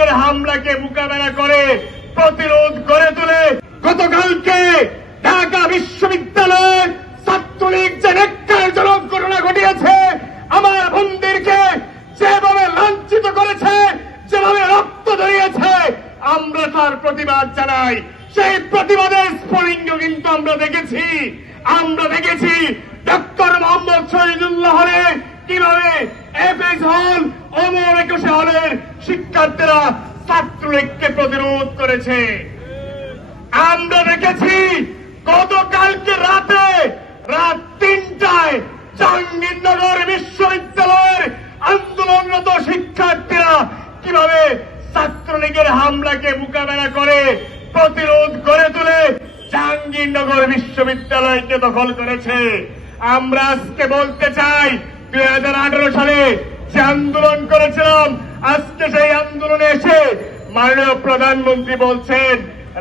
ছাত্রলীগের হামলাকে মোকাবেলা করে প্রতিরোধ গড়ে তুলে গতকালকে ঢাকা বিশ্ববিদ্যালয়ে ছাত্রলীগ যে ন্যাক্কারজনক ঘটনা ঘটিয়েছে, আমার বোনদেরকে যেভাবে লাঞ্ছিত করেছে, যেভাবে রক্ত ঝরিয়েছে, আমরা তার প্রতিবাদ জানাই। সেই প্রতিবাদের স্ফুলিঙ্গ কিন্তু আমরা দেখেছি ডক্টর মোহাম্মদ শহীদুল্লাহ হলে কিভাবে এফএস হল, ওমর একুশে হলের শিক্ষার্থীরা ছাত্রলীগকে প্রতিরোধ করেছে। আমরা দেখেছি গতকালকে রাত 3টায় জাহাঙ্গীরনগর বিশ্ববিদ্যালয়ের আন্দোলনরত শিক্ষার্থীরা কিভাবে ছাত্রলীগের হামলাকে মোকাবেলা করে প্রতিরোধ গড়ে তুলে জাহাঙ্গীরনগর বিশ্ববিদ্যালয়কে দখল করেছে। আমরা আজকে বলতে চাই 2018 সালে যে আন্দোলন করেছিলাম, আজকে সেই আন্দোলনে এসে মাননীয় প্রধানমন্ত্রী বলছেন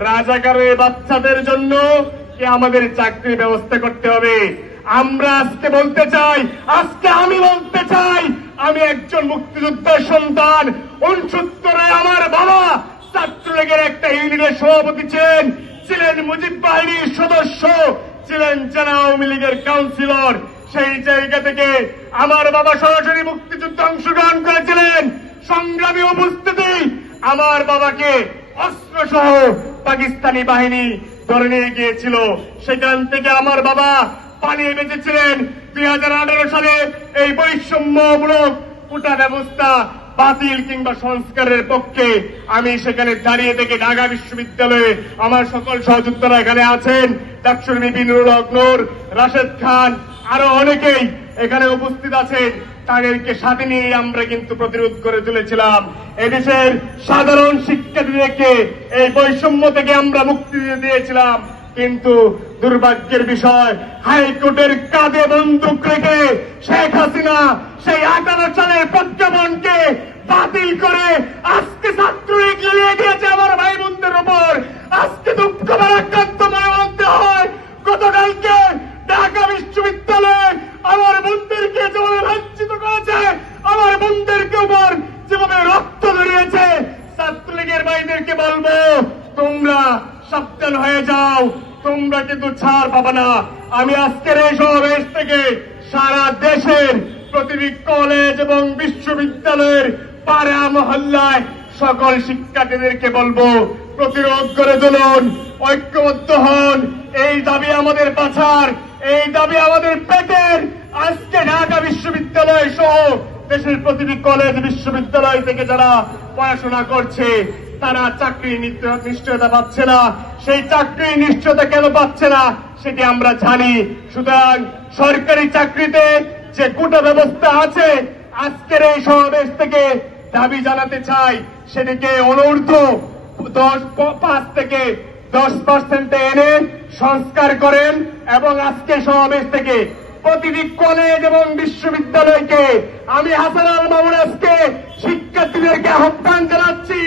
রাজাকারের বাচ্চাদের জন্য কি আমাদের চাকরি ব্যবস্থা করতে হবে। আমরা আজকে বলতে চাই, আমি বলতে চাই, আমি একজন মুক্তিযোদ্ধার সন্তান। 69-এ আমার বাবা ছাত্রলীগের একটা ইউনিটের সভাপতি ছিলেন মুজিব বাহিনীর সদস্য, ছিলেন জেলা আওয়ামী লীগের কাউন্সিলর। সেই জায়গা থেকে আমার বাবা সরাসরি মুক্তিযুদ্ধে অংশগ্রহণ করেছিলেন। সংগ্রামী উপস্থিতি, আমার বাবাকে অস্ত্র সহ পাকিস্তানি বাহিনী ধরে নিয়ে গিয়েছিল। সেখান থেকে আমার বাবা পালিয়ে বেঁচেছিলেন। 2018 সালে এই বৈষম্যমূলক কোটা ব্যবস্থা বাতিল কিংবা সংস্কারের পক্ষে আমি সেখানে দাঁড়িয়ে থেকে ঢাকা বিশ্ববিদ্যালয়ে আমার সকল সহযোদ্ধারা এখানে আছেন, ডাক্তার বিপিনুল হক নূর, রাশেদ খান, আরো অনেকেই এখানে উপস্থিত আছেন। তাদেরকে সাথে নিয়ে আমরা কিন্তু প্রতিরোধ করে তুলেছিলাম। এদেশের সাধারণ শিক্ষার্থীদেরকে এই বৈষম্য থেকে আমরা মুক্তি দিয়েছিলাম। কিন্তু দুর্ভাগ্যের বিষয়, হাইকোর্টের কাঁধে বন্দুক রেখে শেখ হাসিনা সেই 18 সালের প্রজ্ঞাপনকে বাতিল করে আজকে ছাত্রলীগ লেলিয়ে দিয়েছে আমার ভাই বোনদের উপর। আজকে দুঃখ ভারাক্রান্ত মনে বলতে হয়, গতকালকে ঢাকা বিশ্ববিদ্যালয়ে আমার বোনদেরকে যেভাবে লাঞ্ছিত করেছে, আমার বোনদেরকে উপর যেভাবে রক্ত ধরিয়েছে, ছাত্রলীগের ভাইদেরকে বলবো তোমরা সাবধান হয়ে যাও, তোমরা কিন্তু ছাড় পাবে না। আমি আজকের এই সমাবেশ থেকে সারা দেশের প্রতিটি কলেজ এবং বিশ্ববিদ্যালয়ের পাড়া মহল্লায় সকল শিক্ষার্থীদেরকে বলবো প্রতিরোধ করে তুলুন, ঐক্যবদ্ধ হন। এই দাবি আমাদের বাঁচার, এই দাবি আমাদের পেটের। আজকে ঢাকা বিশ্ববিদ্যালয় সহ দেশের প্রতিটি কলেজ বিশ্ববিদ্যালয় থেকে যারা পড়াশোনা করছে তারা চাকরি নিশ্চয়তা পাচ্ছে না। সেই চাকরি নিশ্চয়তা কেন পাচ্ছে না সেটি আমরা জানি। সুতরাং সরকারি চাকরিতে যে কোটা ব্যবস্থা আছে, আজকের এই সমাবেশ থেকে দাবি জানাতে চাই সেটিকে অনূর্ধ্ব 5 থেকে 10% এনে সংস্কার করেন এবং আজকে সমাবেশ থেকে প্রতিটি কলেজ এবং বিশ্ববিদ্যালয়কে আমি হাসান আল মামুন আজকে শিক্ষার্থীদেরকে আহ্বান জানাচ্ছি,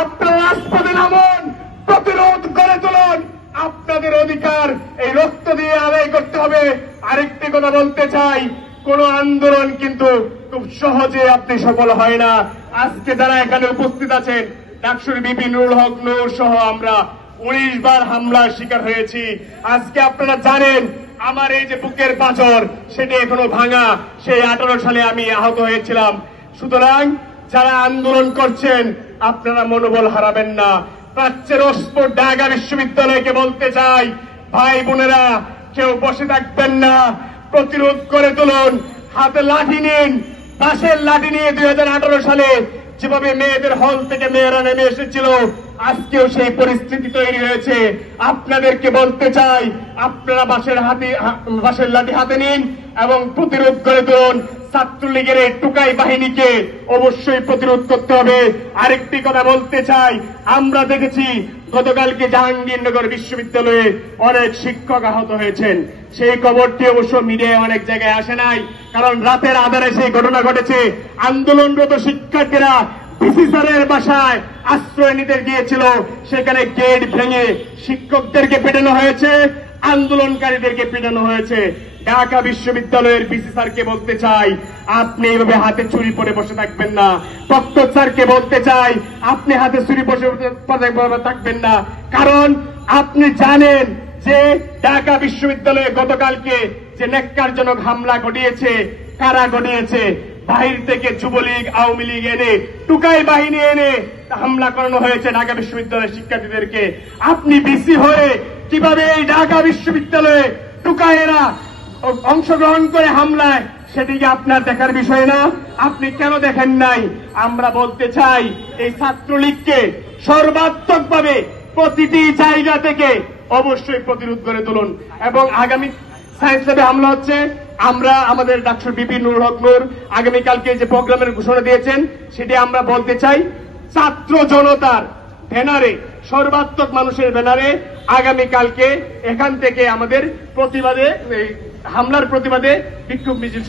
আপনারা রাজপথে নামুন, প্রতিরোধ করে তুলুন। আপনাদের অধিকার এই রক্ত দিয়ে আদায় করতে হবে। আরেকটি কথা বলতে চাই, কোন আন্দোলন কিন্তু খুব সহজে আপনি সফল হয় না। আজকে যারা এখানে উপস্থিত আছেন, ডাক্তার বিপিনুল হক নূর সহ আমরা 19 বার হামলার শিকার হয়েছি। আজকে আপনারা জানেন আমার এই যে বুকের পাঁজর সেটি এখনো ভাঙা। সেই 18 সালে আমি আহত হয়েছিলাম। সুতরাং যারা আন্দোলন করছেন আপনারা মনোবল হারাবেন না। প্রাচ্যের অস্ফোট ঢাকা বিশ্ববিদ্যালয়কে বলতে চাই, ভাই বোনেরা কেউ বসে থাকবেন না, প্রতিরোধ করে তুলুন। হাতে লাঠি নিন, বাঁশের লাঠি নিয়ে 2018 সালে যেভাবে মেয়েদের হল থেকে মেয়েরা নেমে এসেছিল, আজকেও সেই পরিস্থিতি তৈরি হয়েছে। আপনাদেরকে বলতে চাই, আপনারা বাঁশের লাঠি হাতে নিন এবং প্রতিরোধ করে তুলুন। ছাত্রলীগের এই টুকাই বাহিনীকে অবশ্যই প্রতিরোধ করতে হবে। আরেকটি কথা বলতে চাই, আমরা দেখেছি গতকালকে জাহাঙ্গীরনগর বিশ্ববিদ্যালয়ে অনেক শিক্ষক আহত হয়েছেন। সেই খবরটি অবশ্য মিডিয়ায় অনেক জায়গায় আসে নাই, কারণ রাতের আধারে সেই ঘটনা ঘটেছে। আন্দোলনরত শিক্ষার্থীরা ডিসি স্যারের বাসায় আশ্রয় নিতে গিয়েছিল, সেখানে গেট ভেঙে শিক্ষকদেরকে পেটানো হয়েছে। আন্দোলনকারীদেরকে পিটানো হয়েছে। ঢাকা বিশ্ববিদ্যালয়ের ভিসি স্যারকে বলতে চাই, আপনি এইভাবে হাতে ছুরি পরে বসে থাকবেন না। প্রক্টর স্যারকে বলতে চাই, আপনি হাতে ছুরি বসে থাকবেন না, কারণ আপনি জানেন যে ঢাকা বিশ্ববিদ্যালয়ে গতকালকে যে ন্যাক্কারজনক হামলা ঘটিয়েছে, কারা ঘটিয়েছে? বাহির থেকে যুবলীগ, আওয়ামী লীগ এনে, টুকাই বাহিনী এনে হামলা করানো হয়েছে ঢাকা বিশ্ববিদ্যালয়ের শিক্ষার্থীদেরকে। আপনি ভিসি হয়ে কিভাবে এই ঢাকা বিশ্ববিদ্যালয়ে টুকাইয়েরা অংশগ্রহণ করে হামলায়, সেদিকে আপনার দেখার বিষয় না? আপনি কেন দেখেন নাই? আমরা বলতে চাই, এই ছাত্রলীগকে সর্বাত্মকভাবে প্রতিটি জায়গা থেকে অবশ্যই প্রতিরোধ করে তুলুন। এবং আগামী সায়েন্স ল্যাবে হামলা হচ্ছে, আমরা আমাদের ডাক্তার বিপি নুরুল হক নূর আগামীকালকে যে প্রোগ্রামের ঘোষণা দিয়েছেন, সেটি আমরা বলতে চাই, ছাত্র জনতার ব্যানারে, সর্বাত্মক মানুষের ব্যানারে আগামীকালকে এখান থেকে আমাদের প্রতিবাদে, হামলার প্রতিবাদে বিক্ষোভ মিছিল